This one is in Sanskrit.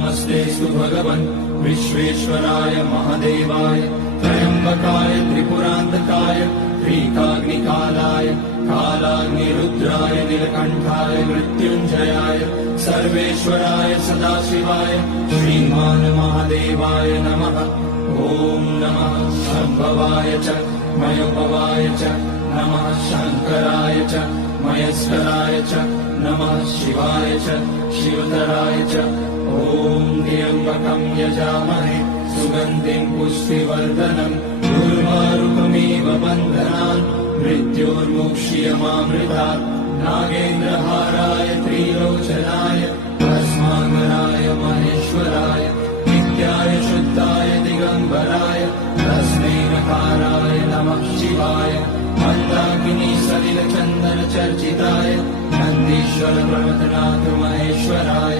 नमस्तेऽस्तु भगवन् विश्वेश्वराय महादेवाय त्र्यम्बकाय त्रिपुरान्तकाय त्रिकाग्निकालाय कालाग्निरुद्राय नीलकण्ठाय मृत्युञ्जयाय सर्वेश्वराय सदाशिवाय श्रीमान् महादेवाय नमः। ॐ नमः शम्भवाय च मयोभवाय च नमः शङ्कराय च मयस्कराय च नमः शिवाय च शिवतराय च। ॐ त्र्यम्बकं यजामहे सुगन्धिं पुष्टिवर्धनम् उर्वारुकमिव बन्धनान् मृत्योर्मुक्ष्यमामृतात्। नागेन्द्रहाराय त्रिलोचनाय भस्माङ्गराय महेश्वराय नित्याय शुद्धाय दिगम्बराय तस्मै नकाराय नमः शिवाय। मन्दाकिनी सलिलचन्दनचर्चिताय नन्दीश्वर प्रमथनाथ महेश्वराय